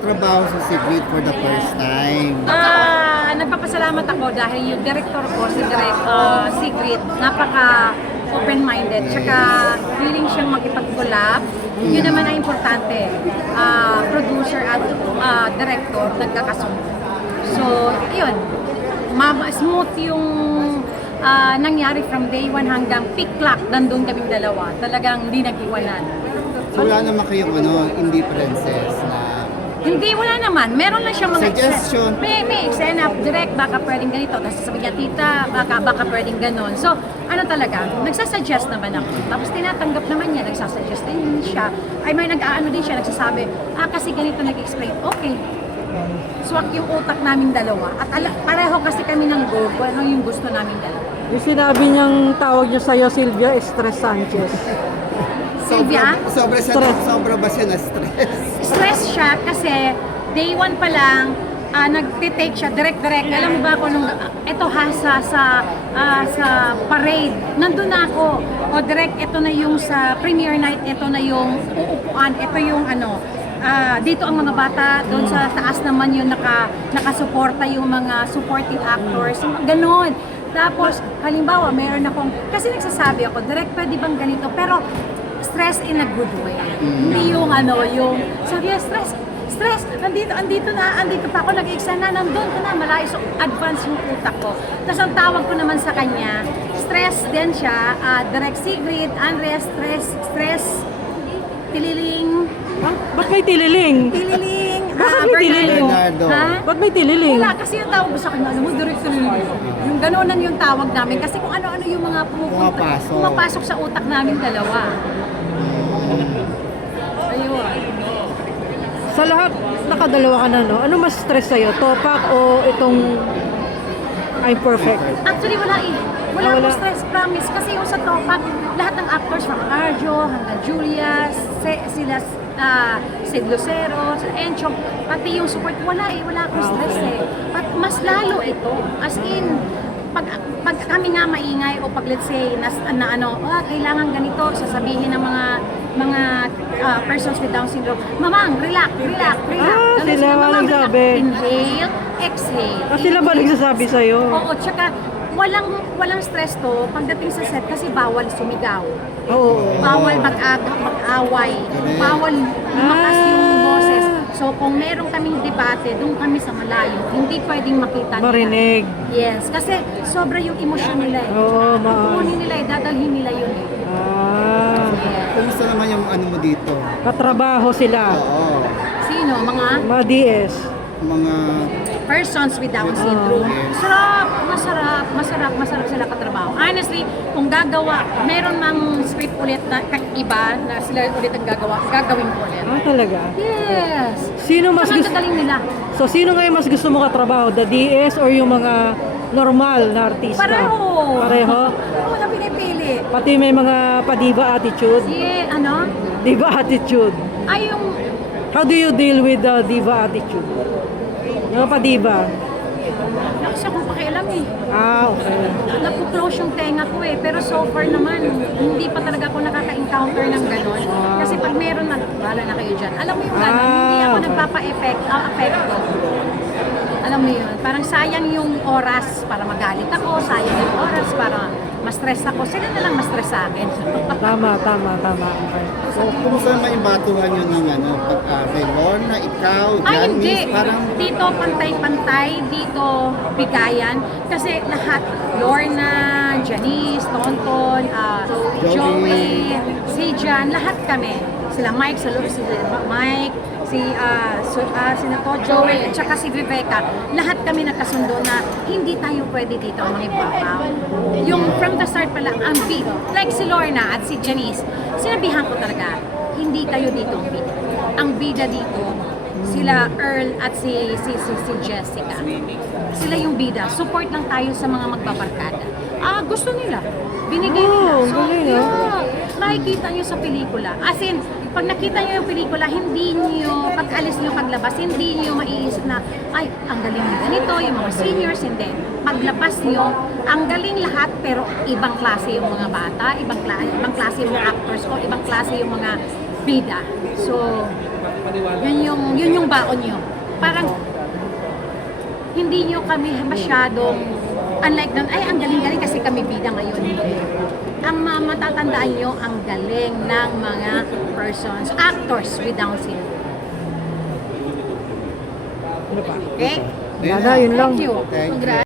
magkatrabaho sa Secret for the first time? Nagpapasalamat ako dahil yung director ko, si Secret, napaka open-minded, tsaka willing siyang makipag-collab. Yun naman ang importante. Producer at director, nagkakasundo. So, yun. Smooth yung nangyari from day one hanggang peak clock, nandun kaming dalawa. Talagang hindi nag-iwanan. So wala naman kayong indifferences na Hindi, wala naman. Meron lang siyang mga suggestion? May eksena, direct, baka pwedeng ganito. Tapos sabi niya, tita, baka pwedeng ganon. So, ano talaga, nagsasuggest naman ako. Tapos tinatanggap naman niya, nagsasuggest din siya. Ay, may nag-aano din siya, nagsasabi, kasi ganito nag-explain. Okay. Swak yung utak namin dalawa. At pareho kasi kami ng goal kung ano yung gusto namin dalawa. Yung sinabi niyang tawag niya sa'yo, Sylvia, Stress Sanchez. Sylvia? Sobra ba siya na stress? Stress siya kasi day one pa lang, nagtitake siya, direct. Alam mo ba ako nung, eto sa parade, nandun na ako. O direct, ito na yung sa premiere night, ito na yung uupuan, ito yung dito ang mga bata, doon sa taas naman yung nakasuporta yung mga supporting actors, ganon. Tapos, halimbawa, meron akong, kasi nagsasabi ako, direct pwede bang ganito, pero stress in a good way. Hindi yung yung sabi niya, stress, andito pa ako, nag-exam nandun ka na, malayo, so advance yung utak ko. Tapos ang tawag ko naman sa kanya, stress din siya, direct Sigrid, Andrea, stress, tililing, Ba't may tililing? Bakit may tililing? Bernardo. Ha? Ba't may tililing? Wala, kasi yung tawag ko sa kanya, alam mo, direct tililing. Yung ganonan yung tawag namin, kasi kung ano-ano yung mga pumapasok sa utak namin dalawa. Ayun. Sa lahat, nakadalawa ka na, no? Ano mas stress sa'yo? Topak o itong I'm perfect? Actually, wala eh. Wala Wala. akong stress, promise. Kasi yung sa Topak, lahat ng actors from Arjo hanggang Julia, sila Sid Lucero, Enchong, pati yung support, wala eh. Wala akong stress eh. At mas lalo ito. As in, pag kami nga maingay o pag let's say kailangan ganito, sasabihin ng mga persons with Down syndrome, mamang, relax. Ganun sila mamang, relax. nagsabi. Inhale, exhale. Sila ba nagsasabi sa'yo? Oo, tsaka walang stress to pagdating sa set kasi bawal sumigaw. Oo. Bawal mag-away. Bawal lumakas yung boses. So kung meron kaming debate, doon kami sa malayo, hindi pwedeng makita nila. Marinig. Yes, kasi sobra yung emosyon nila eh. Oo, Kukunin nila eh, dadalhin nila yun eh. Kumusta naman yung mo dito? Katrabaho sila. Oo. Sino? Mga Mga DS. Mga persons with Down syndrome. Masarap sila katrabaho. Honestly, kung meron mang script ulit na iba na sila ulit ang gagawin ko ulit. Talaga? Yes. Sino mas Saka gusto? gagaling nila. So, sino ngayon mas gusto mo katrabaho? The DS or yung mga normal na artista? Pareho. Wala pinipili. Pati may mga pa-diva attitude? Diva attitude. Ay, yung How do you deal with the diva attitude? Mga pa-diva? kasi akong pakialam eh. Okay. Nagpo-close yung tenga ko eh. Pero so far naman, hindi pa talaga ako nakaka-encounter ng gano'n. Kasi pag meron man, wala na kayo dyan. Alam mo yung gano'n, hindi ako nagpapa-apekto. Alam mo yun, parang sayang yung oras para magalit ako, sayang yung oras para ma-stress ako. Sila na lang ma-stress sa akin. Tama. Okay. So, kumusta naman yung batuhan nyo ng kay Lorna, ikaw, Ay, hindi. Janice, parang Dito pantay-pantay, dito bigayan. Kasi lahat, Lorna, Janice, Tonton, Joey, si Jan, lahat kami. Sila Mike, sina Joel, at saka si Viveka, lahat kami nagkasundo na hindi tayo pwede dito mangibabaw. Yung from the start pa lang, ang bida, like si Lorna at si Janice, sinabihan ko talaga, hindi kayo dito ang bida. Ang bida dito, sila Earl at si Jessica. Sila yung bida. Support lang tayo sa mga magbabarkada. Gusto nila. Binigay nila. So, makikita nyo sa pelikula. As in, pag nakita nyo yung pelikula, hindi nyo, pag alis nyo paglabas, hindi nyo maiisip na, ay, ang galing nyo ganito, yung mga seniors, hindi. Paglabas nyo, ang galing lahat, pero ibang klase yung mga bata, ibang klase yung mga actors, o ibang klase yung mga bida. So, Yun yung baon nyo. Parang hindi nyo kami masyadong unlike nun, ay ang galing-galing kasi kami bida ngayon. Ang matatandaan nyo ang galing ng mga persons, actors with Down syndrome. Ano pa? Okay? Wala na, yun lang. Thank you. Thank you. Congrats.